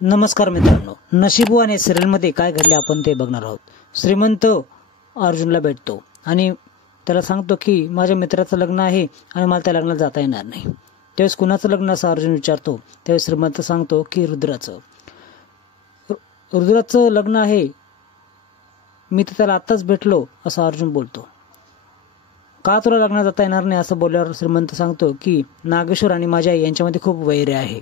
नमस्कार मित्रांनो, नशीब आणि सिरियलमध्ये काय घडले आपण ते बघणार आहोत. श्रीमंत अर्जुनला भेटतो आणि त्याला सांगतो की माझ्या मित्राचं लग्न आहे आणि मला त्या लग्नाला जाता येणार नाही. त्यावेळेस कुणाचं लग्न असं अर्जुन विचारतो. त्यावेळेस श्रीमंत सांगतो की रुद्राचं लग्न आहे, मी तर त्याला आत्ताच भेटलो असं अर्जुन बोलतो. का तुला लग्नाला जाता येणार नाही असं बोलल्यावर श्रीमंत सांगतो की नागेश्वर आणि माझ्या आई यांच्यामध्ये खूप वैर आहे,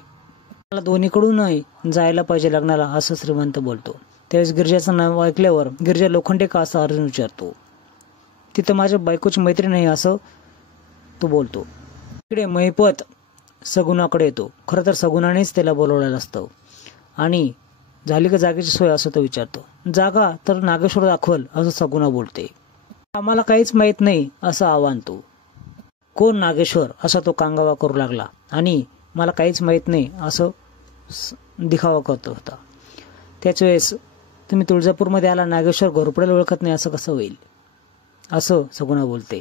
मला दोन्हीकडूनही जायला पाहिजे लग्नाला असं श्रीमंत बोलतो. त्यावेळेस गिरिजाचं नाव ऐकल्यावर गिरिजा लोखंडे का असं अर्जुन विचारतो. तिथं माझ्या बायकोची मैत्रीण आहे असं तो बोलतो. इकडे महिपत सगुणाकडे येतो. खरं तर सगुणानेच त्याला बोलवलेलं असतं आणि झाली का जागेची सोय असं तो विचारतो. जागा तर नागेश्वर दाखवल असं सगुणा बोलते. आम्हाला काहीच माहित नाही असं आव्हान तो. कोण नागेश्वर असा तो कांगावा करू लागला आणि मला काहीच माहित नाही असं दिखावा करतो होता. त्याच वेळेस तुम्ही तुळजापूरमध्ये आला, नागेश्वर घोरपडेला ओळखत नाही असं कसं होईल असं सगुणा बोलते.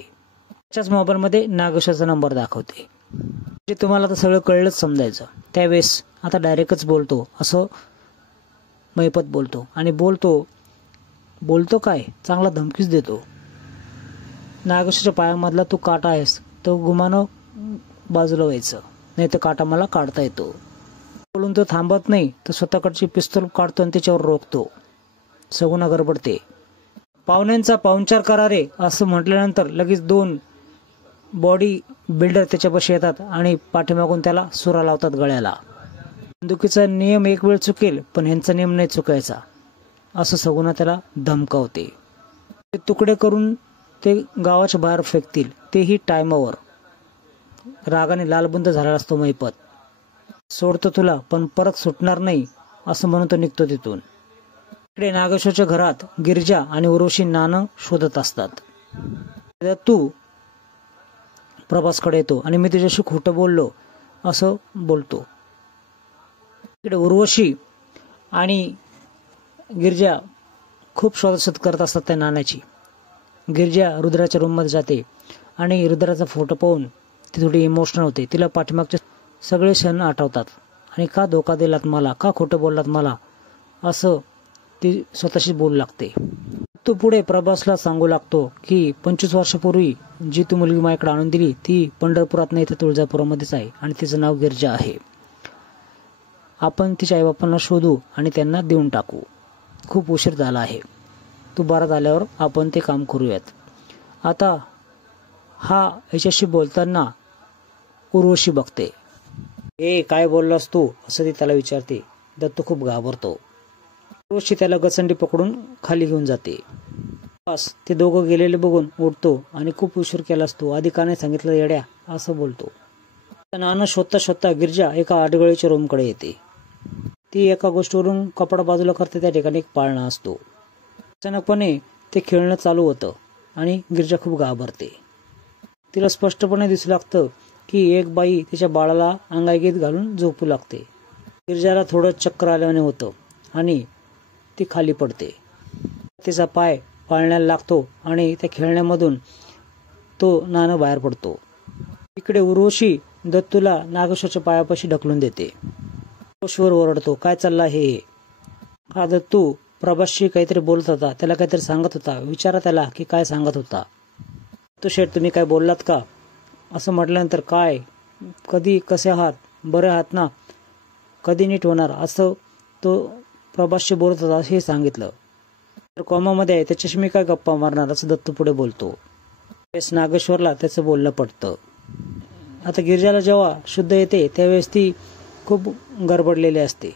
त्याच्याच मोबाईलमध्ये नागेश्वरचा नंबर दाखवते. म्हणजे तुम्हाला तर सगळं कळलंच समजायचं. त्यावेळेस आता डायरेक्टच बोलतो असं महिपत बोलतो आणि बोलतो काय चांगला धमकीच देतो. नागेश्वरच्या पायामधला तू काटा आहेस, तो गुमानं बाजूला व्हायचं, नाही तर काटा मला काढता येतो. बोलून तो थांबत नाही तर स्वतःकडची पिस्तूल काढतो आणि त्याच्यावर रोखतो. सगुणा गडबडते. पाहुण्यांचा पाहुणचार करा रे असं म्हटल्यानंतर लगेच 2 बॉडी बिल्डर त्याच्यापाशी येतात आणि पाठीमागून त्याला सुरा लावतात गळ्याला. बंदुकीचा नियम एक वेळ चुकेल पण ह्यांचा नियम नाही चुकायचा असं सगुणा त्याला धमकावते. ते तुकडे करून ते गावाच्या बाहेर फेकतील, तेही टायमावर. रागाने लालबुंद झाला असतो महिपत. सोडतो तुला पण परत सुटणार नाही असं म्हणून तो निघतो तिथून. इकडे नागेश्वरच्या घरात गिरिजा आणि उर्वशी नाणं शोधत असतात. तू प्रभासकडे येतो आणि मी तुझ्याशी खोटं बोललो असं बोलतो. इकडे उर्वशी आणि गिरिजा खूप शोधाशोध करत असतात त्या नाण्याची. गिरिजा रुद्राच्या रूममध्ये जाते आणि रुद्राचा फोटो पाहून ती थोडी इमोशनल होते. तिला पाठीमागचे सगळे क्षण आठवतात आणि का धोका दिलात मला, का खोटं बोललात मला असं ती स्वतःशी बोलू लागते. तो पुढे प्रभासला सांगू लागतो की 25 वर्षापूर्वी जी तू मुलगी माझ्याकडे आणून दिली ती पंढरपुरात नाही तर तुळजापुरामध्येच आहे आणि तिचं नाव गिरिजा आहे. आपण तिच्या आईबापांना शोधू आणि त्यांना देऊन टाकू. खूप उशीर झाला आहे, तू बरा झाल्यावर आपण ते काम करूयात. आता हा याच्याशी बोलताना उर्वशी बघते. काय बोललास तू असं ती त्याला विचारते. दत्तू खूप घाबरतो. उर्वशी त्याला गचंडी पकडून खाली घेऊन जाते. बस ते दोघं गेलेले बघून उठतो आणि खूप उशीर केला असतो, आधी का नाही सांगितलं येड्या असं बोलतो. नाणं शोधता शोधता गिरिजा एका आडगळीच्या रूमकडे येते. ती एका गोष्टीवरून कपडा बाजूला करते. त्या ठिकाणी एक पाळणा असतो. अचानकपणे ते खेळणं चालू होतं आणि गिरिजा खूप घाबरते. तिला स्पष्टपणे दिसू लागतं की एक बाई तिच्या बाळाला अंगाईगीत घालून झोपू लागते. गिरिजाला थोडं चक्कर आल्याने होतं आणि ती खाली पडते. तिचा पाय पाळण्याला लागतो आणि त्या खेळण्यामधून तो नाणं बाहेर पडतो. इकडे उर्वशी दत्तूला नागेश्वरच्या पायापाशी ढकलून देते. उर्वशीवर ओरडतो, काय चालला हे? हा दत्तू प्रभासशी काहीतरी बोलत होता, त्याला काहीतरी सांगत होता, विचारा त्याला की काय सांगत होता. तो शेठ तुम्ही काय बोललात का असं म्हटल्यानंतर काय, कधी, कसे आहात, बरे आहात ना, कधी नीट होणार असं तो प्रभासशी बोलत होता हे सांगितलं. तर कोमामध्ये आहे त्याच्याशी मी काय गप्पा मारणार असं दत्तू पुढे बोलतो. त्यावेळेस नागेश्वरला त्याचं बोलणं पडतं. आता गिरिजाला जेव्हा शुद्ध येते त्यावेळेस ती खूप गडबडलेली असते.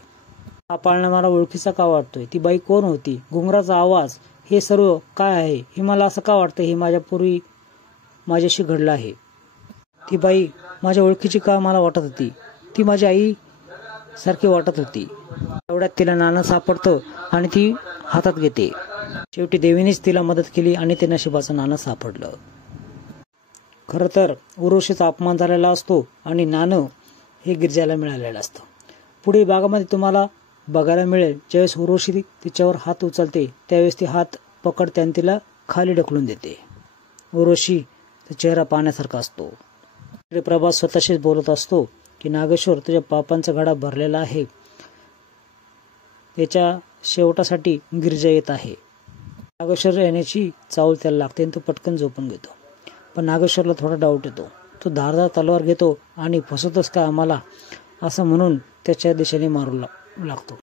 हा पाळणा मला ओळखीचा का वाटतोय, ती बाई कोण होती, घुंगराचा आवाज, हे सर्व काय आहे, हे मला असं का वाटतं हे माझ्यापूर्वी माझ्याशी घडलं आहे. ती बाई माझ्या ओळखीची का मला वाटत होती, ती माझी आई सारखी वाटत होती. एवढ्यात तिला नाणं सापडतं आणि ती हातात घेते. शेवटी देवीनेच तिला मदत केली आणि ते नशिबाचं नाणं सापडलं. खरं तर उर्वशीचा अपमान झालेला असतो आणि नाणं हे गिरिजाला मिळालेलं असतं. पुढे भागामध्ये तुम्हाला बघायला मिळेल ज्यावेळेस उर्वशी तिच्यावर हात उचलते त्यावेळेस ती हात पकडते आणि तिला खाली ढकलून देते. उर्वशी चेहरा पाहण्यासारखा असतो. प्रभास स्वतःशीच बोलत असतो की नागेश्वर तुझ्या पापांचा घडा भरलेला आहे, त्याच्या शेवटासाठी गिरजा येत आहे. नागेश्वर येण्याची चावल त्याला लागते आणि तो पटकन झोपून घेतो. पण नागेश्वरला थोडा डाऊट येतो. तो धारदार तलवार घेतो आणि फसवतोस का आम्हाला असं म्हणून त्याच्या दिशेने मारू लागतो.